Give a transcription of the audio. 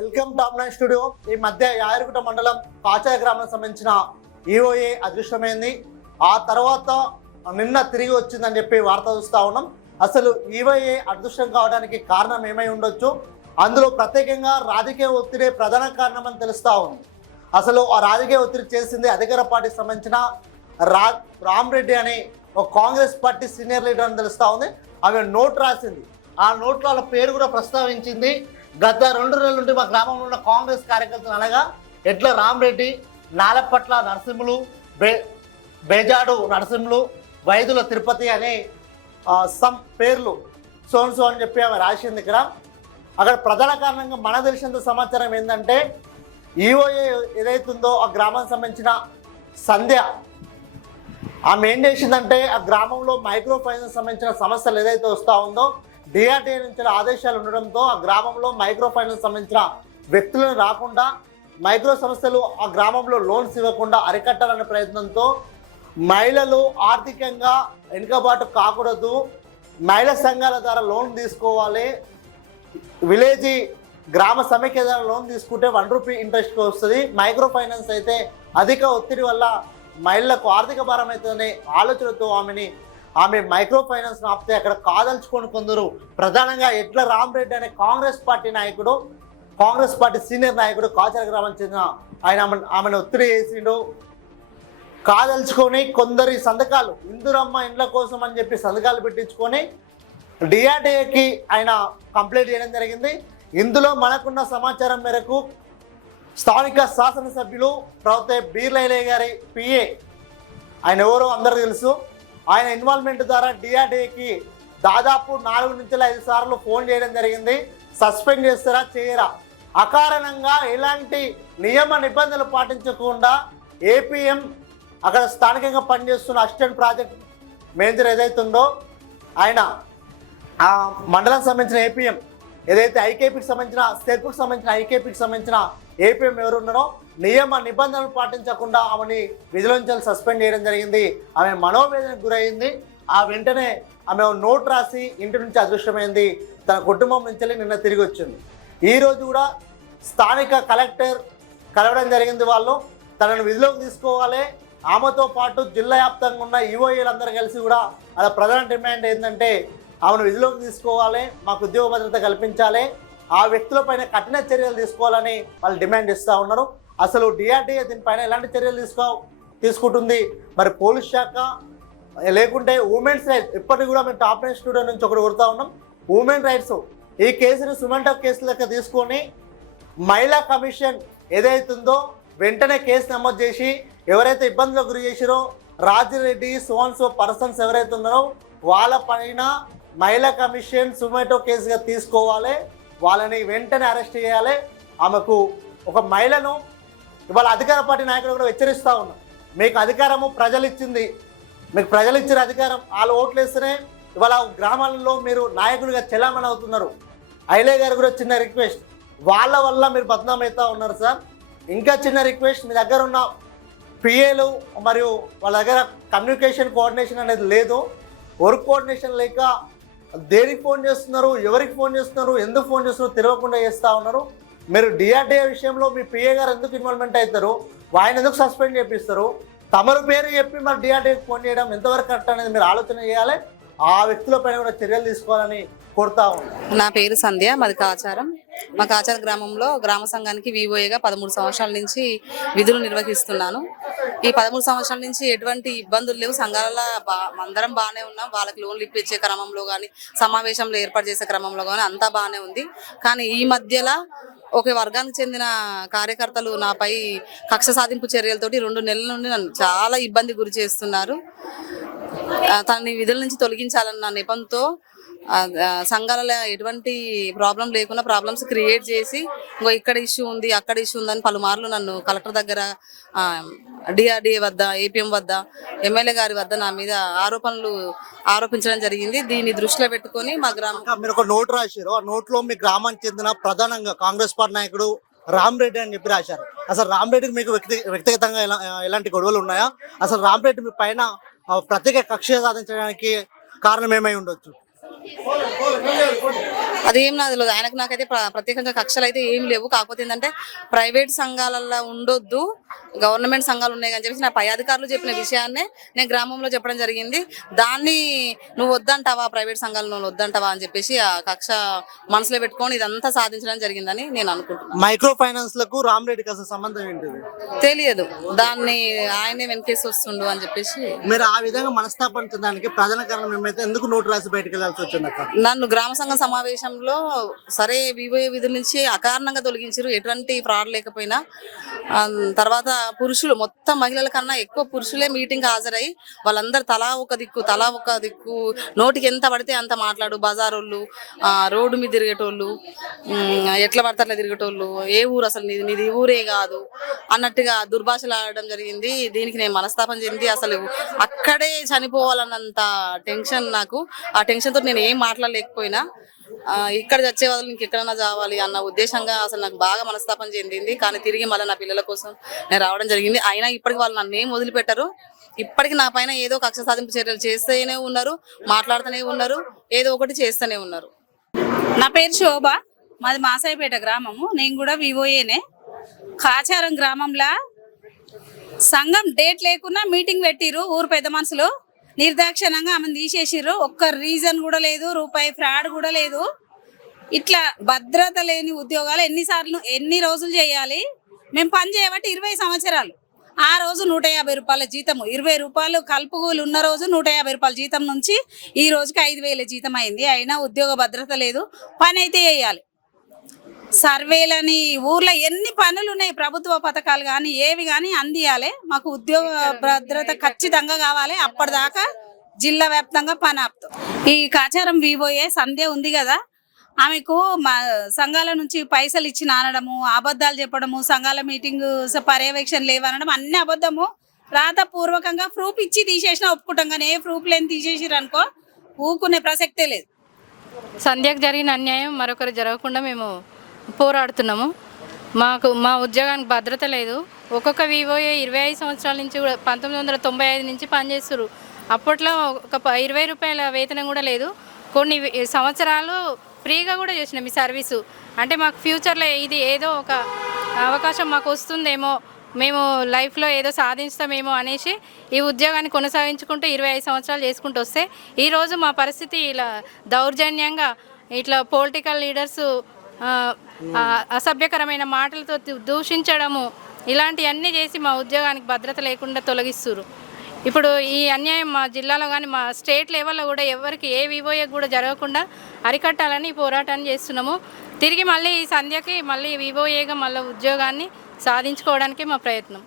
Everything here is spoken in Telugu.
Welcome top nine studio. ఈ మధ్య యాయరుగుట మండలం కాచాయ గ్రామం సంబంధించిన ఈఓఏ అదృష్టమైంది. ఆ తర్వాత నిన్న తిరిగి వచ్చిందని చెప్పి వార్త చూస్తూ ఉన్నాం. అసలు ఈఓఏ అదృష్టం కావడానికి కారణం ఏమై ఉండొచ్చు? అందులో ప్రత్యేకంగా రాజకీయ ఒత్తిడి ప్రధాన కారణం అని తెలుస్తూ ఉంది. అసలు ఆ రాజకీయ ఒత్తిడి చేసింది అధికార పార్టీకి సంబంధించిన రా రామ్ రెడ్డి అని ఒక కాంగ్రెస్ పార్టీ సీనియర్ లీడర్ అని తెలుస్తూ ఉంది. ఆమె నోట్ రాసింది. ఆ నోట్లో వాళ్ళ పేరు కూడా ప్రస్తావించింది. గత రెండు రోజుల నుండి మా గ్రామంలో ఉన్న కాంగ్రెస్ కార్యకర్తలు అనగా ఎడ్ల రామరెడ్డి నాలపట్ల నరసింహులు బే బేజాడు నరసింహులు వైద్యుల తిరుపతి అనే సమ్ పేర్లు సోన్ సో అని చెప్పి ఆమె రాసింది ఇక్కడ. అక్కడ ప్రధాన కారణంగా మన తెలిసినంత సమాచారం ఏంటంటే ఈఓఏ ఏదైతుందో ఆ గ్రామానికి సంబంధించిన సంధ్య. ఆమె ఏం చేసిందంటే ఆ గ్రామంలో మైక్రో ఫైనాన్స్ సంబంధించిన సమస్యలు ఏదైతే వస్తూ ఉందో డిఆర్డీఏ నుంచి ఆదేశాలు ఉండడంతో ఆ గ్రామంలో మైక్రో ఫైనాన్స్ సంబంధించిన వ్యక్తులను రాకుండా మైక్రో సంస్థలు ఆ గ్రామంలో లోన్స్ ఇవ్వకుండా అరికట్టాలనే ప్రయత్నంతో మహిళలు ఆర్థికంగా వెనుకబాటు కాకూడదు. మహిళా సంఘాల ద్వారా లోన్ తీసుకోవాలి. విలేజీ గ్రామ సమైక్య ద్వారా లోన్ తీసుకుంటే వన్ రూపీ ఇంట్రెస్ట్ వస్తుంది. మైక్రో ఫైనాన్స్ అయితే అధిక ఒత్తిడి వల్ల మహిళలకు ఆర్థిక భారం అవుతుందనే ఆలోచనతో ఆమెని ఆమె మైక్రో ఫైనాన్స్ ఆపితే అక్కడ కాదలుచుకొని కొందరు ప్రధానంగా ఎట్ల రామరెడ్డి అనే కాంగ్రెస్ పార్టీ నాయకుడు కాంగ్రెస్ పార్టీ సీనియర్ నాయకుడు కాచర గ్రామం చెందిన ఆయన ఆమె ఆమెను ఒత్తిడి చేసిండు. కాదలుచుకొని కొందరి సంతకాలు ఇందురమ్మ ఇండ్ల కోసం అని చెప్పి సంతకాలు పెట్టించుకొని డిఆర్డీఏకి ఆయన కంప్లైంట్ చేయడం జరిగింది. ఇందులో మనకున్న సమాచారం మేరకు స్థానిక శాసనసభ్యులు ప్రభుత్వ బీర్లైలే గారి పిఏ ఆయన ఎవరో అందరూ తెలుసు. ఆయన ఇన్వాల్వ్మెంట్ ద్వారా డిఆర్డీఏకి దాదాపు నాలుగు నుంచి ఐదు సార్లు ఫోన్ చేయడం జరిగింది. సస్పెండ్ చేస్తారా చేయరా? అకారణంగా ఎలాంటి నియమ నిబంధనలు పాటించకుండా ఏపీఎం అక్కడ స్థానికంగా పనిచేస్తున్న అసిస్టెంట్ ప్రాజెక్ట్ మేనేజర్ ఏదైతుందో ఉందో ఆయన ఆ మండలం సంబంధించిన ఏపీఎం ఏదైతే ఐకేపీకి సంబంధించిన సెర్పుకి సంబంధించిన ఐకేపీకి సంబంధించిన ఏపీఎం ఎవరు ఉన్నారో నియమ నిబంధనలు పాటించకుండా ఆమెని విధులంచాలు సస్పెండ్ చేయడం జరిగింది. ఆమె మనోవేదనకు గురైంది. ఆ వెంటనే ఆమె నోట్ రాసి ఇంటి నుంచి అదృష్టమైంది. తన కుటుంబం నుంచి నిన్న తిరిగి వచ్చింది. ఈరోజు కూడా స్థానిక కలెక్టర్ కలవడం జరిగింది వాళ్ళు. తనను విధిలోకి తీసుకోవాలి. ఆమెతో పాటు జిల్లా వ్యాప్తంగా ఉన్న ఈఓఈలందరూ కలిసి కూడా అలా ప్రధాన డిమాండ్ ఏంటంటే ఆమెను విధిలోకి తీసుకోవాలి మాకు ఉద్యోగ భద్రత కల్పించాలి ఆ వ్యక్తులపైన కఠిన చర్యలు తీసుకోవాలని వాళ్ళు డిమాండ్ ఇస్తూ ఉన్నారు. అసలు డిఆర్డీఏ దీనిపైన ఎలాంటి చర్యలు తీసుకో తీసుకుంటుంది? మరి పోలీస్ శాఖ లేకుంటే ఉమెన్స్ రైట్స్ ఇప్పటికి కూడా మేము టాప్ నైన్ స్టూడియో నుంచి ఒకటి కొడుతూ ఉన్నాం. ఉమెన్ రైట్స్ ఈ కేసుని సుమంటప్ కేసు లెక్క తీసుకొని మహిళా కమిషన్ ఏదైతుందో వెంటనే కేసు నమోదు చేసి ఎవరైతే ఇబ్బందులకు గురి చేసిరో రాజిరెడ్డి సోన్ సో పర్సన్స్ ఎవరైతే ఉన్నారో వాళ్ళ పైన మహిళా కమిషన్ సుమేటో కేసుగా తీసుకోవాలి. వాళ్ళని వెంటనే అరెస్ట్ చేయాలి. ఆమెకు ఒక మహిళను ఇవాళ అధికార పార్టీ నాయకులు కూడా హెచ్చరిస్తూ ఉన్నాం మీకు అధికారము ప్రజలు ఇచ్చింది మీకు ప్రజలు ఇచ్చిన అధికారం వాళ్ళు ఓట్లు వేస్తేనే ఇవాళ గ్రామాలలో మీరు నాయకులుగా చెలామణి అవుతున్నారు. ఐలే గారు కూడా చిన్న రిక్వెస్ట్. వాళ్ళ వల్ల మీరు బద్నాం ఉన్నారు సార్. ఇంకా చిన్న రిక్వెస్ట్ మీ దగ్గర ఉన్న పిఏలు మరియు వాళ్ళ దగ్గర కమ్యూనికేషన్ కోఆర్డినేషన్ అనేది లేదు. వర్క్ కోఆర్డినేషన్ లేక దేనికి ఫోన్ చేస్తున్నారు? ఎవరికి ఫోన్ చేస్తున్నారు? ఎందుకు ఫోన్ చేస్తున్నారు? తెలియకుండా చేస్తూ ఉన్నారు. మీరు డిఆర్డీఏ విషయంలో మీ పిఏ గారు ఎందుకు ఇన్వాల్వ్మెంట్ అవుతారు? ఆయన ఎందుకు సస్పెండ్ చేపిస్తారు? తమరు పేరు చెప్పి మరి డిఆర్డీఏకి ఫోన్ చేయడం ఎంతవరకు కరెక్ట్ అనేది మీరు ఆలోచన చేయాలి. ఆ వ్యక్తులపైన కూడా చర్యలు తీసుకోవాలని కోరుతా ఉన్నాను నా పేరు సంధ్య మాది కాచారం. మా కాచార గ్రామంలో గ్రామ సంఘానికి వివోఏగా పదమూడు సంవత్సరాల నుంచి విధులు నిర్వహిస్తున్నాను. ఈ పదమూడు సంవత్సరాల నుంచి ఎటువంటి ఇబ్బందులు లేవు. సంఘాల బా అందరం బాగానే ఉన్నాం. వాళ్ళకి లోన్లు ఇప్పించే క్రమంలో కానీ సమావేశంలో ఏర్పాటు చేసే క్రమంలో కానీ అంతా బాగానే ఉంది. కానీ ఈ మధ్యలో ఒక వర్గానికి చెందిన కార్యకర్తలు నాపై కక్ష సాధింపు చర్యలతోటి రెండు నెలల నుండి నన్ను చాలా ఇబ్బంది గురి చేస్తున్నారు. తనని విధుల నుంచి తొలగించాలన్న నెపంతో సంఘాలలో ఎటువంటి ప్రాబ్లం లేకుండా ప్రాబ్లమ్స్ క్రియేట్ చేసి ఇంకో ఇక్కడ ఇష్యూ ఉంది అక్కడ ఇష్యూ ఉందని పలుమార్లు నన్ను కలెక్టర్ దగ్గర డిఆర్డిఏ వద్ద ఏపీఎం వద్ద ఎమ్మెల్యే గారి వద్ద నా మీద ఆరోపణలు ఆరోపించడం జరిగింది. దీన్ని దృష్టిలో పెట్టుకొని మా గ్రామం మీరు ఒక నోట్ రాశారు. ఆ నోట్లో మీ గ్రామానికి చెందిన ప్రధానంగా కాంగ్రెస్ పార్టీ నాయకుడు రామ్ రెడ్డి అని చెప్పి రాశారు. అసలు రామ్ రెడ్డికి మీకు వ్యక్తి వ్యక్తిగతంగా ఎలా- ఎలాంటి గొడవలు ఉన్నాయా? అసలు రామ్ రెడ్డి మీ పైన ప్రత్యేక కక్ష సాధించడానికి కారణం ఏమై ఉండొచ్చు? అదేం నాకు తెలియదు ఆయనకు నాకైతే ప్ర- ప్రత్యేకంగా కక్షలు అయితే ఏం లేవు. కాకపోతే ఏంటంటే ప్రైవేట్ సంఘాలలో ఉండొద్దు. గవర్నమెంట్ సంఘాలు ఉన్నాయి అని చెప్పేసి నా పై అధికారులు చెప్పిన విషయాన్నే నేను గ్రామంలో చెప్పడం జరిగింది. దాన్ని నువ్వు వద్దంటావా? ప్రైవేట్ సంఘాలు నువ్వు వద్దంటావా? అని చెప్పేసి ఆ కక్ష మనసులో పెట్టుకొని ఇదంతా సాధించడం జరిగిందని నేను అనుకుంటున్నాను మైక్రో ఫైనాన్స్లకు రామరెడ్డికి అసలు సంబంధం ఏంటిది? తెలియదు. దాన్ని ఆయనే వెనకేసి వస్తుండు అని చెప్పేసి మీరు ఆ విధంగా మనస్తాపం చెందడానికి ప్రధాన కారణం ఏమైతే ఎందుకు నోటు రాసి బయటకు వెళ్ళాల్సి నన్ను గ్రామ సంఘ సమావేశంలో సరే వివో విధుల నుంచి అకారణంగా తొలగించారు ఎటువంటి ఫ్రాడ్ లేకపోయినా తర్వాత పురుషులు మొత్తం మహిళల కన్నా ఎక్కువ పురుషులే మీటింగ్ హాజరై వాళ్ళందరూ తలా ఒక దిక్కు తలా ఒక దిక్కు నోటికి ఎంత పడితే అంత మాట్లాడు. బజారోళ్ళు రోడ్డు మీద తిరిగేటోళ్ళు ఎట్లా పడితే అట్లా తిరిగేటోళ్ళు ఏ ఊరు అసలు నీది నీది ఊరే కాదు అన్నట్టుగా దుర్భాషలు ఆడడం జరిగింది. దీనికి నేను మనస్తాపం చెంది అసలు అక్కడే చనిపోవాలన్నంత టెన్షన్ నాకు. ఆ టెన్షన్తో నేను అసలు ఏం మాట్లాడలేకపోయినా ఇక్కడ చచ్చే వాళ్ళు ఇంకెక్కడైనా చావాలి అన్న ఉద్దేశంగా అసలు నాకు బాగా మనస్తాపం చెందింది. కానీ తిరిగి మళ్ళీ నా పిల్లల కోసం నేను రావడం జరిగింది. అయినా ఇప్పటికి వాళ్ళు నన్ను ఏం వదిలిపెట్టరు. ఇప్పటికి నా పైన ఏదో కక్ష సాధింపు చర్యలు చేస్తూనే ఉన్నారు మాట్లాడుతూనే ఉన్నారు ఏదో ఒకటి చేస్తూనే ఉన్నారు. నా పేరు శోభ. మాది మాసాయిపేట గ్రామము. నేను కూడా వివోయేనే కాచారం గ్రామంలో సంఘం డేట్ లేకున్నా మీటింగ్ పెట్టిర్రు ఊరు పెద్ద మనుషులు నిర్దాక్షణంగా ఆమెను తీసేసిర్రు. ఒక్క రీజన్ కూడా లేదు రూపాయి ఫ్రాడ్ కూడా లేదు. ఇట్లా భద్రత లేని ఉద్యోగాలు ఎన్నిసార్లు ఎన్ని రోజులు చేయాలి? మేము పని చేయబట్టి ఇరవై సంవత్సరాలు. ఆ రోజు నూట యాభై రూపాయల జీతము. ఇరవై రూపాయలు కలుపుగోలు ఉన్న రోజు నూట యాభై రూపాయల జీతం నుంచి ఈ రోజుకి ఐదు వేల జీతం అయింది. అయినా ఉద్యోగ భద్రత లేదు. పని అయితే చేయాలి. సర్వేలని ఊర్లో ఎన్ని పనులు ఉన్నాయి ప్రభుత్వ పథకాలు కానీ ఏవి కానీ అందియాలి. మాకు ఉద్యోగ భద్రత ఖచ్చితంగా కావాలి. అప్పటిదాకా జిల్లా వ్యాప్తంగా పని ఆపుతాం. ఈ కాచారం వివోఏ సంధ్య ఉంది కదా. ఆమెకు మా సంఘాల నుంచి పైసలు ఇచ్చి నానడము అబద్ధాలు చెప్పడము సంఘాల మీటింగ్ స- పర్యవేక్షణ లేవనడం అన్ని అబద్ధము. రాతపూర్వకంగా ప్రూఫ్ ఇచ్చి తీసేసినా ఒప్పుకుంటాం కానీ ఏ ప్రూఫ్ లేని తీసేసిరు అనుకో ఊకునే ప్రసక్తే లేదు. సంధ్యకు జరిగిన అన్యాయం మరొకరు జరగకుండా మేము పోరాడుతున్నాము. మాకు మా ఉద్యోగానికి భద్రత లేదు. ఒక్కొక్క వివోఏ ఇరవై ఐదు సంవత్సరాల నుంచి కూడా పంతొమ్మిది వందల తొంభై ఐదు నుంచి పనిచేస్తారు అప్పట్లో ఒక ప- ఇరవై రూపాయల వేతనం కూడా లేదు. కొన్ని సంవత్సరాలు ఫ్రీగా కూడా చేసినాం ఈ సర్వీసు. అంటే మాకు ఫ్యూచర్లో ఇది ఏదో ఒక అవకాశం మాకు వస్తుందేమో మేము లైఫ్లో ఏదో సాధిస్తామేమో అనేసి ఈ ఉద్యోగాన్ని కొనసాగించుకుంటూ ఇరవై ఐదు సంవత్సరాలు చేసుకుంటూ వస్తే ఈరోజు మా పరిస్థితి ఇలా దౌర్జన్యంగా ఇట్లా పొలిటికల్ లీడర్స్ అసభ్యకరమైన మాటలతో దూషించడము ఇలాంటివన్నీ చేసి మా ఉద్యోగానికి భద్రత లేకుండా తొలగిస్తున్నారు ఇప్పుడు ఈ అన్యాయం మా జిల్లాలో కానీ మా స్టేట్ లెవెల్లో కూడా ఎవరికి ఏ వివోఏ కూడా జరగకుండా అరికట్టాలని పోరాటాన్ని చేస్తున్నాము. తిరిగి మళ్ళీ ఈ సంధ్యకి మళ్ళీ వివోఏగా మళ్ళీ ఉద్యోగాన్ని సాధించుకోవడానికి మా ప్రయత్నం.